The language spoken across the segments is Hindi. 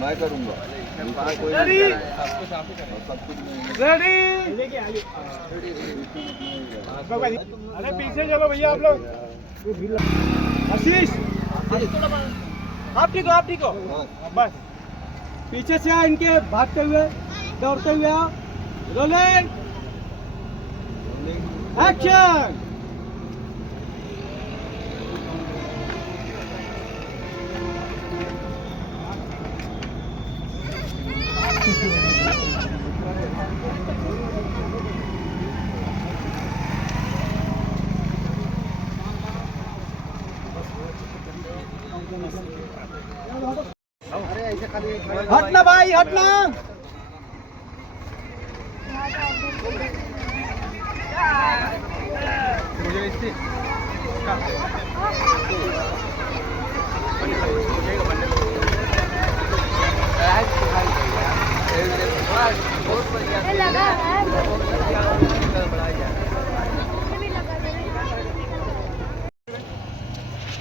मैं करूँगा। Ready ready. अरे पीछे चलो भैया आप लोग। आशीष आप ठीक हो, आप ठीक हो, बस पीछे से आ, इनके भागते हुए दौड़ते हुए आओ। Rolling action. हटना भाई, हटना।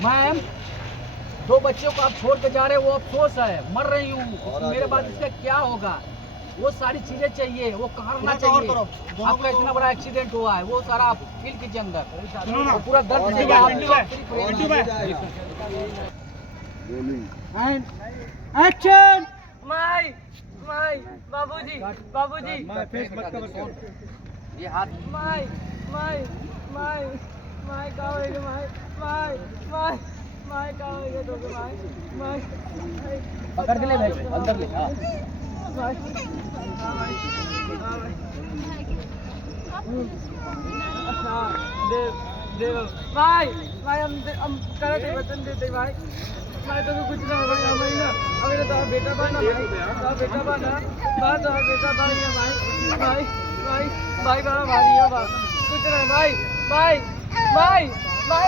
मैम, 2 बच्चों को आप छोड़ के जा रहे हो, वो अफसोस है। मर रही हूँ, मेरे बाद इसका क्या होगा? वो सारी चीजें चाहिए, वो करना चाहिए। आपका इतना बड़ा एक्सीडेंट हुआ है, वो सारा फील कीजिए अंदर, वो पूरा दर्द एक्शन। माई माई बाबूजी बाबूजी ये हाथ माई माई माई माई कहाँ हो गए? माई माई माई माई कहाँ हो गए? तो माई माई पकड़ के ले भाई, अंदर ले। हाँ माई देव देव माई माई हम करे थे वचन देते भाई। मैं तो कुछ ना होगा भाई ना। अभी तो बेटा बना भाई, तो बेटा बना बात, तो बेटा भाई है भाई। भाई भाई भाई बड़ा भारी है बा कुछ ना भाई। भाई भाई भाई